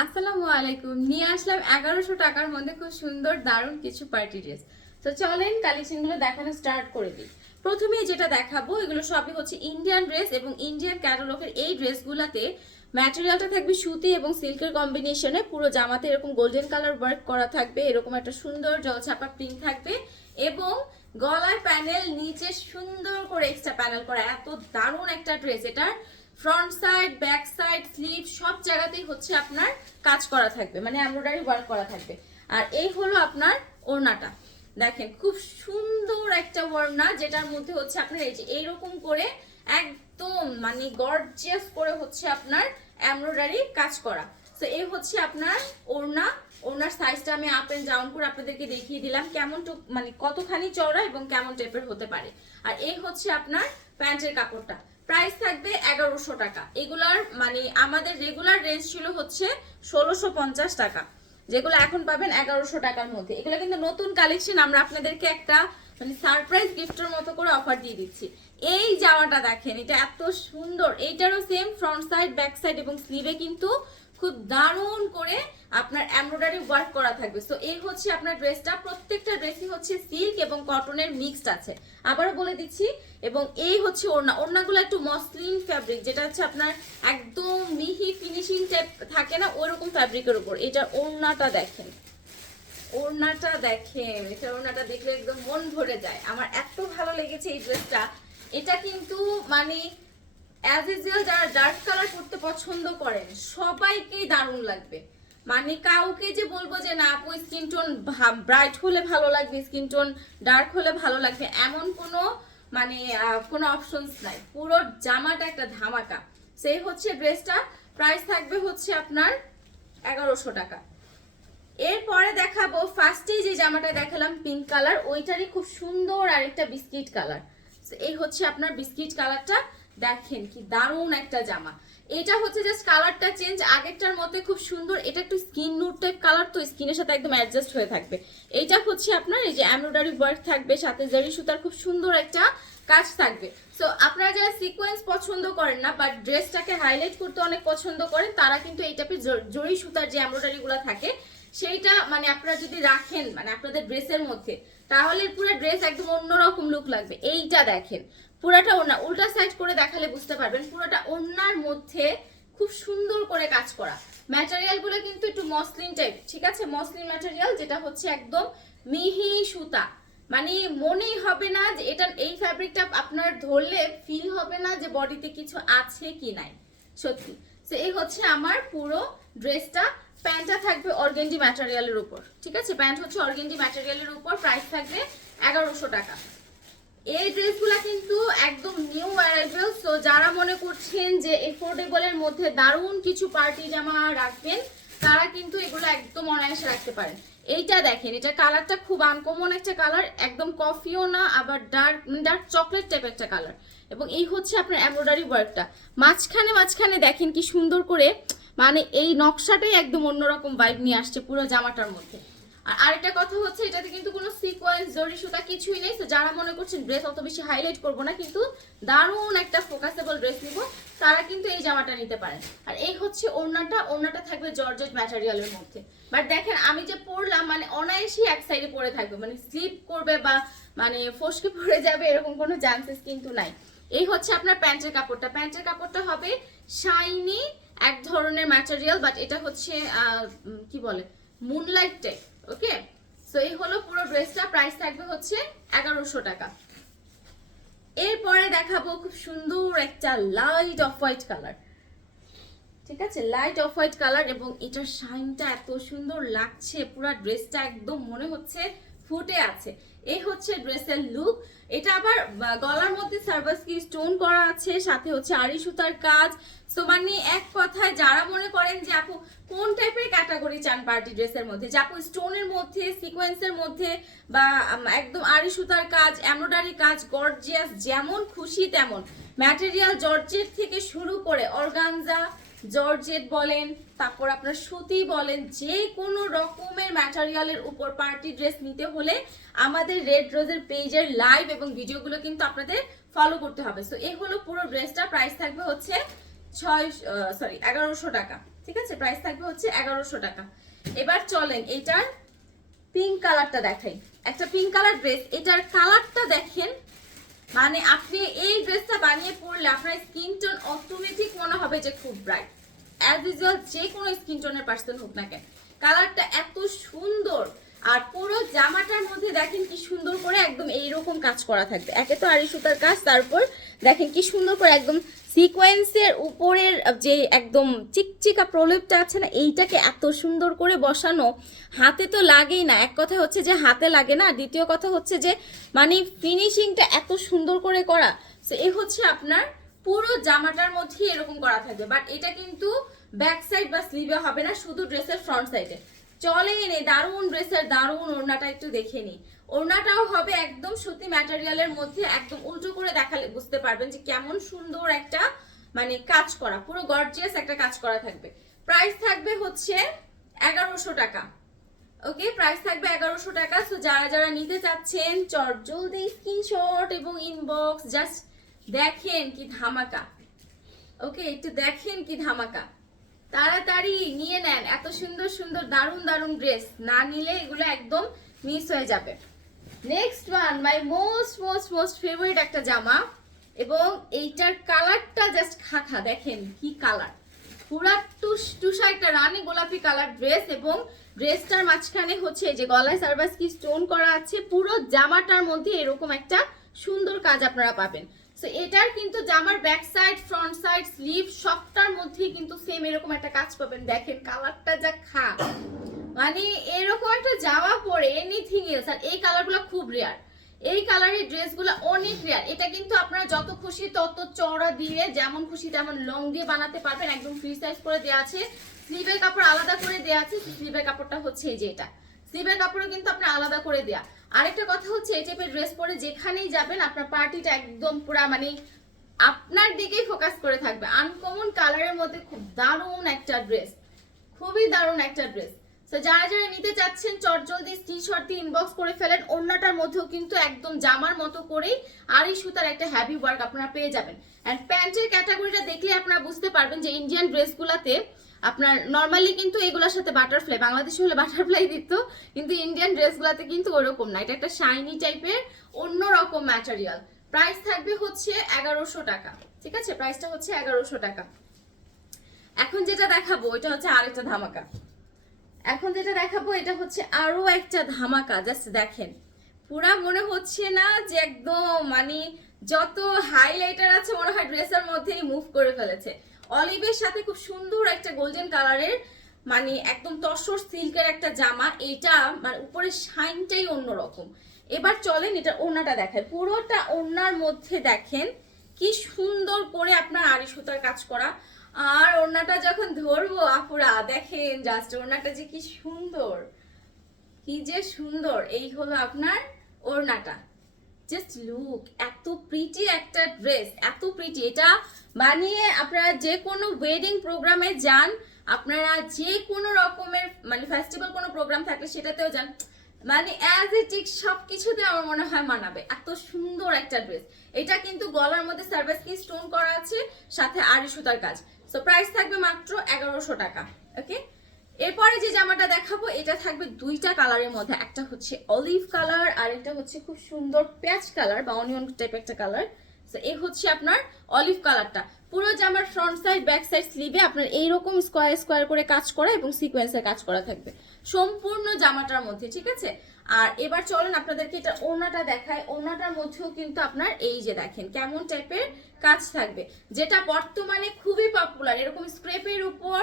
আসসালামু আলাইকুম। নিয়ে আসলাম এগারোশো টাকার মধ্যে খুব সুন্দর, দারুণ কিছু পার্টি ড্রেস তো চলেন কালেকশনগুলো দেখানো স্টার্ট করে দিই। প্রথমে যেটা দেখাবো, এগুলো সবই হচ্ছে ইন্ডিয়ান ড্রেস এবং ইন্ডিয়ান ক্যাটালগের এই ড্রেসগুলোতে ম্যাটেরিয়ালটা থাকবে সুতি এবং সিল্কের কম্বিনেশনে পুরো জামাতে এরকম গোল্ডেন কালার ওয়ার্ক করা থাকবে, এরকম একটা সুন্দর জলছাপা প্রিন্ট থাকবে এবং গলার প্যানেল নিচে সুন্দর করে এক্সট্রা প্যানেল করা। এত দারুণ একটা ড্রেস এটার। Front side back side sleeve সব জায়গাতেই হচ্ছে আপনার কাজ করা থাকবে মানে এমব্রয়ডারি ওয়ার্ক করা থাকবে। আর এই হলো আপনার ওড়নাটা। দেখেন, খুব সুন্দর একটা ওড়না, যেটার মধ্যে হচ্ছে আপনার এই যে এইরকম করে একদম মানে গর্জিয়াস করে হচ্ছে আপনার এমব্রয়ডারি কাজ করা। তো এই হচ্ছে আপনার ওড়না। ওড়নার সাইজটা আমি আপ এন্ড ডাউন করে আপনাদেরকে দেখিয়ে দিলাম কেমন মানে কতখানি চওড়া এবং কেমন টাইপের হতে পারে। আর এই হচ্ছে আপনার প্যান্টের কাপড়টা। প্রাইস থাকবে এগারোশো টাকা। এগুলার মানে আমাদের রেগুলার রেঞ্জ ছিল হচ্ছে ষোলোশো পঞ্চাশ টাকা। যেগুলো এখন পাবেন এগারোশো টাকার মধ্যে। এগুলো কিন্তু নতুন কালেকশন আমরা আপনাদেরকে একটা মানে সারপ্রাইজ গিফটের মতো করে অফার দিয়ে দিচ্ছি। এই জামাটা দেখেন, এটা এত সুন্দর। এইটারও same front side back side এবং স্লিভে কিন্তু খুব দারুণ করে আপনার এমব্রয়ডারি ওয়ার্ক করা থাকবে। সো এই হচ্ছে আপনার ড্রেসটা প্রত্যেকটা ড্রেসই হচ্ছে সিল্ক এবং কটনের মিক্সড আছে। আবারও বলে দিচ্ছি, এবং এই হচ্ছে ওড়না। ওড়নাগুলো একটু মসলিন ফ্যাব্রিক যেটা হচ্ছে আপনার একদম মিহি ফিনিশিং টাইপ থাকে না ওইরকম ফ্যাব্রিকের উপর। এটার ওড়নাটা দেখেন। ওড়নাটা দেখেন। এটা ওড়নাটা দেখলে একদম মন ভরে যায়। আমার এত ভালো লেগেছে এই ড্রেসটা এটা কিন্তু মানে অ্যাজ ইউজুয়াল যারা ডার্ক কালার করতে পছন্দ করেন, সবাইকেই দারুণ লাগবে। মানে কাউকে যে বলব যে, না, আপু স্কিন টোন ব্রাইট হলে ভালো লাগবে স্কিন টোন ডার্ক হলে ভালো লাগবে, এমন কোনো মানে কোনো অপশনস নাই। পুরো জামাটা একটা ধামাকা। সেই হচ্ছে ড্রেসটা প্রাইস থাকবে হচ্ছে আপনার এগারোশো টাকা। এরপরে দেখাবো ফার্স্টে যে জামাটা দেখালাম পিঙ্ক কালার ওইটারই খুব সুন্দর আরেকটা বিস্কিট কালার এই হচ্ছে আপনার বিস্কিট কালারটা দেখেন কি দারুণ একটা জামা। এটা হচ্ছে জাস্ট কালারটা চেঞ্জ আগেরটার মধ্যে খুব সুন্দর, এটা একটু স্কিন নুট টাইপ কালার তো স্কিনের সাথে একদম অ্যাডজাস্ট হয়ে থাকবে। এইটা হচ্ছে আপনার এই যে এমব্রয়ডারি ওয়ার্ক থাকবে, সাথে জারি সুতার খুব সুন্দর একটা কাজ থাকবে। সো আপনারা যারা সিকোয়েন্স পছন্দ করেন না বাট ড্রেসটাকে হাইলাইট করতে অনেক পছন্দ করেন, তারা কিন্তু এই টাইপের জরি সুতার যে এমব্রয়ডারি গুলো থাকে, সেইটা মানে আপনারা যদি রাখেন মানে আপনাদের ড্রেসের মধ্যে, তাহলে পুরো ড্রেস একদম অন্যরকম লুক লাগবে। এইটা দেখেন। পুরাটা ওড়না উল্টা সাইড করে দেখালে বুঝতে পারবেন, পুরোটা ওড়নার মধ্যে খুব সুন্দর করে কাজ করা। ম্যাটেরিয়ালগুলো কিন্তু একটু মসলিন টাইপ ঠিক আছে? মসলিন ম্যাটেরিয়াল যেটা হচ্ছে একদম মিহি সুতা। মানে মনেই হবে না যে এটা, এই ফ্যাব্রিকটা আপনার ধরলে ফিল হবে না যে বডিতে কিছু আছে কি নাই। সত্যি। তো এই হচ্ছে আমার পুরো ড্রেসটা প্যান্টটা থাকবে অর্গেন্ডি ম্যাটেরিয়ালের উপর, ঠিক আছে? প্যান্ট হচ্ছে অর্গেন্ডি ম্যাটেরিয়ালের উপর প্রাইস থাকবে এগারোশো টাকা। এই ড্রেসগুলো কিন্তু একদম নিউ অ্যারাইভেল সো যারা মনে করছেন যে এফোর্ডেবল এর মধ্যে দারুণ কিছু পার্টি জামা রাখবেন, তারা কিন্তু এগুলো একদম অনায়াসে রাখতে পারেন। এইটা দেখেন, এটা কালারটা খুব আনকমন একটা কালার, একদম কফিও না, আবার ডার্ক ডার্ক চকলেট টাইপ একটা কালার। এবং এই হচ্ছে আপনার এমব্রয়ডারি ওয়ার্কটা মাঝখানে মাঝখানে দেখেন কি সুন্দর করে মানে এই নকশাটাই একদম অন্যরকম ভাইব নিয়ে আসছে পুরো জামাটার মধ্যে। আর আরেকটা কথা হচ্ছে, এটাতে কিন্তু কোনো সিকোয়েন্স জরি সুতা কিছুই নেই। তো যারা মনে করছেন ড্রেস অত বেশি হাইলাইট করব না, কিন্তু দারুণ একটা ফোকাসেবল ড্রেস নিব, তারা কিন্তু এই জামাটা নিতে পারেন। আর এই হচ্ছে ওড়নাটা ওড়নাটা থাকবে জর্জেট ম্যাটেরিয়ালের মধ্যে। বাট দেখেন, আমি যে পরলাম মানে অনায়াসই এক সাইডে পরে থাকবে। মানে স্লিপ করবে বা মানে ফসকে পড়ে যাবে, এরকম কোনো চান্সেস কিন্তু নাই। এই হচ্ছে আপনার প্যান্টের কাপড়টা। প্যান্টের কাপড়টা হবে শাইনি এক ধরনের ম্যাটেরিয়াল বাট এটা হচ্ছে কি বলে মুনলাইট টাইপ ওকে? সো এই হলো পুরো ড্রেসটা। প্রাইস থাকবে হচ্ছে এগারোশো টাকা। এরপরে দেখাবো খুব সুন্দর একটা লাইট অফ হোয়াইট কালার ঠিক আছে? লাইট অফ হোয়াইট কালার এবং এটার শাইনটা এত সুন্দর লাগছে। পুরো ড্রেসটা একদম মনে হচ্ছে ফুটে আছে। এই হচ্ছে ড্রেসের লুক এটা আবার গলার মধ্যে সার্ভাস কি স্টোন করা আছে, সাথে হচ্ছে আড়ি সুতার কাজ। সো মানে এক কথায় যারা মনে করেন যে, আপু, কোন টাইপের ক্যাটাগরি চান পার্টি ড্রেসের মধ্যে? যে, আপু স্টোনের মধ্যে সিকোয়েন্সের মধ্যে বা একদম আড়ি সুতার কাজ এমব্রয়ডারি কাজ গর্জিয়াস যেমন খুশি তেমন। ম্যাটেরিয়াল জর্জেট থেকে শুরু করে অর্গানজা জর্জেট বলেন, তারপর আপনার সুতি বলেন, যে কোনো রকমের ম্যাটেরিয়ালের উপর পার্টি ড্রেস নিতে হলে আমাদের রেড রোজের পেজের লাইভ এবং ভিডিওগুলো কিন্তু আপনাদের ফলো করতে হবে। সো এই হলো পুরো ড্রেসটা প্রাইস থাকবে হচ্ছে ছয় সরি এগারোশো টাকা। ঠিক আছে? প্রাইস থাকবে হচ্ছে এগারোশো টাকা। এবার চলেন এটার পিঙ্ক কালারটা দেখাই। একটা পিঙ্ক কালার ড্রেস এটার কালারটা দেখেন। মানে আপনি এই ড্রেসটা বানিয়ে পরলে আপনার স্কিন টোন অটোমেটিক মনে হবে যে খুব ব্রাইট অ্যাজ ইউজুয়াল যে কোনো স্কিন টোনের পার্সন হোক না কেন। কালারটা এত সুন্দর আর পুরো জামাটার মধ্যে দেখেন কি সুন্দর করে একদম এইরকম কাজ করা থাকবে। একে তো আড়ি সুতার কাজ, তারপর দেখেন কি সুন্দর করে একদম সিকোয়েন্সের উপরের যে একদম চিকচিকা প্রলেপটা আছে না, এইটাকে এত সুন্দর করে বসানো, হাতে তো লাগেই না। এক কথা হচ্ছে যে হাতে লাগে না দ্বিতীয় কথা হচ্ছে যে মানে ফিনিশিংটা এত সুন্দর করে করা। সো এই হচ্ছে আপনার পুরো জামাটার মধ্যে এরকম করা থাকবে। বাট এটা কিন্তু ব্যাক সাইড বা স্লিভে হবে না, শুধু ড্রেসের ফ্রন্ট সাইডে চলে এনে দারুণ ড্রেসের দারুণ ওড়নাটা একটু দেখে নি। ওড়নাটাও হবে একদম সুতি ম্যাটেরিয়ালের মধ্যে একদম উল্টো করে দেখালে বুঝতে পারবেন যে কেমন সুন্দর একটা মানে কাজ করা, পুরো গর্জিয়াস একটা কাজ করা থাকবে। প্রাইস থাকবে হচ্ছে এগারোশো টাকা। ওকে প্রাইস থাকবে এগারোশো টাকা। সো যারা যারা নিতে চাচ্ছেন চট জলদি স্ক্রিনশট এবং ইনবক্স জাস্ট দেখেন কি ধামাকা। ওকে একটু দেখেন কি ধামাকা। তাড়াতাড়ি নিয়ে নেন। এত সুন্দর সুন্দর, দারুণ দারুণ ড্রেস না নিলে এগুলো একদম মিস হয়ে যাবে। Next one my most most most favourite একটা জামা। এবং এইটার কালারটা জাস্ট খাখা, দেখেন কি কালার পুরা টুস টুসা একটা রানি গোলাপি কালার ড্রেস এবং ড্রেসটার মাঝখানে হচ্ছে যে গলায় সার্ভাস কি স্টোন করা আছে। পুরো জামাটার মধ্যে এরকম একটা সুন্দর কাজ আপনারা পাবেন। সো এটার কিন্তু জামার back side front side sleeve সবটার মধ্যেই কিন্তু সেম এরকম একটা কাজ পাবেন। দেখেন কালারটা যা খা মানে এরকম একটা জামা পরে এনিথিং এলস আর এই কালারগুলো খুব রেয়ার এই কালারের ড্রেসগুলো অনেক রেয়ার এটা কিন্তু আপনারা যত খুশি তত চওড়া দিয়ে, যেমন খুশি তেমন লং দিয়ে বানাতে পারবেন। একদম ফ্রি সাইজ করে দেওয়া আছে। স্লিভের কাপড় আলাদা করে দেওয়া আছে। স্লিভের কাপড়টা হচ্ছে এই যে এটা। স্লিভের কাপড়ও কিন্তু আপনার আলাদা করে দেয়া। আরেকটা কথা হচ্ছে, এই টাইপের ড্রেস পরে যেখানেই যাবেন, আপনার পার্টিটা একদম পুরা মানে আপনার দিকেই ফোকাস করে থাকবে। আনকমন কালারের মধ্যে খুব দারুণ একটা ড্রেস খুবই দারুণ একটা ড্রেস তো যারা যারা নিতে চাচ্ছেন, চটজলদি স্ক্রিনশট দিয়ে ইনবক্স করে ফেলেন। অন্যটার মধ্যেও কিন্তু একদম জামার মতো করেই আড়াই সুতার একটা হ্যাভি ওয়ার্ক আপনারা পেয়ে যাবেন। অ্যান্ড প্যান্টের ক্যাটাগরিটা দেখলে আপনারা বুঝতে পারবেন যে ইন্ডিয়ান ড্রেসগুলোতে আপনার নর্মালি কিন্তু এগুলোর সাথে বাটারফ্লাই বাংলাদেশে হলে বাটারফ্লাই দিত, কিন্তু ইন্ডিয়ান ড্রেসগুলোতে কিন্তু ওরকম না। এটা একটা শাইনি টাইপের অন্যরকম ম্যাটেরিয়াল প্রাইস থাকবে হচ্ছে এগারোশো টাকা, ঠিক আছে? প্রাইসটা হচ্ছে এগারোশো টাকা। এখন যেটা দেখাবো, এটা হচ্ছে আরেকটা ধামাকা। এখন যেটা দেখাবো, এটা হচ্ছে আরও একটা ধামাকা জাস্ট দেখেন। পুরা মনে হচ্ছে না যে একদম মানে যত হাইলাইটার আছে, মনে হয় ড্রেসের মধ্যেই মুভ করে ফেলেছে। অলিভের সাথে খুব সুন্দর একটা গোল্ডেন কালারের মানে একদম তসর সিল্কের একটা জামা। এটা মানে উপরে শাইনটাই অন্যরকম। এবার চলেন এটা ওড়নাটা দেখেন পুরোটা ওড়নার মধ্যে দেখেন কি সুন্দর করে আপনার আড়ি সুতার কাজ করা। আর ওড়নাটা যখন ধরবো, আপুরা, দেখেন জাস্ট ওড়নাটা যে কি সুন্দর। কি যে সুন্দর। এই হলো আপনার ওড়নাটা। জাস্ট লুক এত প্রিটি একটা ড্রেস এত প্রিটি এটা বানিয়ে আপনারা যে কোনো ওয়েডিং প্রোগ্রামে যান, আপনারা যে কোনো রকমের মানে ফেস্টিভ্যাল কোনো প্রোগ্রাম থাকলে সেটাতেও যান। মানে অ্যাজ এ টিক সব কিছুতে আমার মনে হয় মানাবে। এত সুন্দর একটা ড্রেস এটা কিন্তু গলার মধ্যে সার্ভিস কি স্টোন করা আছে, সাথে আড়ি সুতার কাজ। সো প্রাইস থাকবে মাত্র এগারোশো টাকা ওকে এরপরে যে জামাটা দেখাবো, এটা থাকবে দুইটা কালারের মধ্যে। একটা হচ্ছে অলিভ কালার আর একটা হচ্ছে খুব সুন্দর পেঁয়াজ কালার বা অনিয়ন টাইপ একটা কালার তো এই হচ্ছে আপনার অলিভ কালারটা পুরো জামার ফ্রন্ট সাইড ব্যাক সাইড স্লিভে আপনার এইরকম স্কোয়ার স্কোয়ার করে কাজ করা এবং সিকোয়েন্সের কাজ করা থাকবে। সম্পূর্ণ জামাটার মধ্যে, ঠিক আছে? আর এবার চলেন আপনাদেরকে এটা ওড়নাটা দেখায় ওড়নাটার মধ্যেও কিন্তু আপনার এই যে দেখেন, কেমন টাইপের কাজ থাকবে। যেটা বর্তমানে খুবই পপুলার এরকম স্ক্রেপের উপর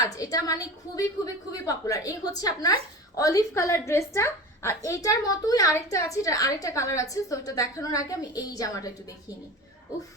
কাজ, এটা মানে খুবই খুবই খুবই পপুলার এই হচ্ছে আপনার অলিভ কালার ড্রেসটা আর এইটার মতোই আরেকটা আছে এটা আরেকটা কালার আছে, তো এটা দেখানোর আগে আমি এই জামাটা একটু দেখিয়ে নিই। উফ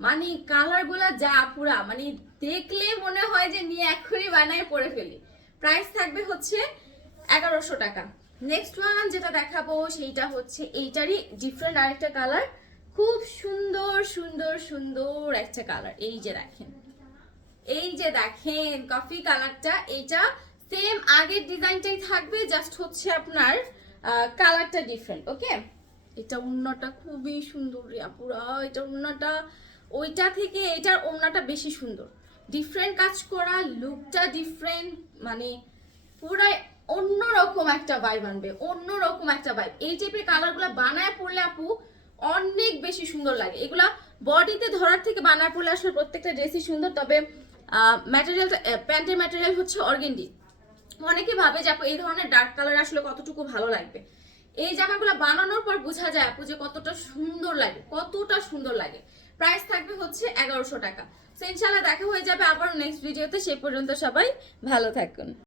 মানে কালারগুলা যা পুরা মানে দেখলে মনে হয় যে নিয়ে এক্ষুনি বানায় পরে ফেলি। প্রাইস থাকবে হচ্ছে এগারোশো টাকা। নেক্সট ওয়ান যেটা দেখাবো, সেইটা হচ্ছে এইটারই ডিফারেন্ট আরেকটা কালার খুব সুন্দর সুন্দর সুন্দর একটা কালার এই যে দেখেন। এই যে দেখেন কফি কালারটা এইটা সেম আগের ডিজাইনটাই থাকবে জাস্ট হচ্ছে আপনার কালারটা ডিফারেন্ট ওকে এটা উন্নটা খুবই সুন্দর আপুরা, এটা উন্নটা ওইটা থেকে এটার ওড়নাটা বেশি সুন্দর। ডিফারেন্ট কাজ করা লুকটা ডিফারেন্ট মানে পুরাই অন্যরকম একটা ভাইব আনবে, অন্যরকম একটা ভাইব এই টাইপের কালারগুলো বানায় পড়লে আপু অনেক বেশি সুন্দর লাগে। এগুলা বডিতে ধরার থেকে বানায় পড়লে আসলে প্রত্যেকটা ড্রেসই সুন্দর, তবে ম্যাটেরিয়ালটা প্যান্টের ম্যাটেরিয়াল হচ্ছে অর্গেন্ডি অনেকে ভাবে যে আপু এই ধরনের ডার্ক কালার আসলে কতটুকু ভালো লাগবে। এই জামাগুলো বানানোর পর বোঝা যায় আপু যে কতটা সুন্দর লাগে, কতটা সুন্দর লাগে। প্রাইস থাকবে হচ্ছে এগারোশো টাকা। তো ইনশাল্লাহ দেখা হয়ে যাবে আবার নেক্সট ভিডিওতে সেই পর্যন্ত সবাই ভালো থাকুন।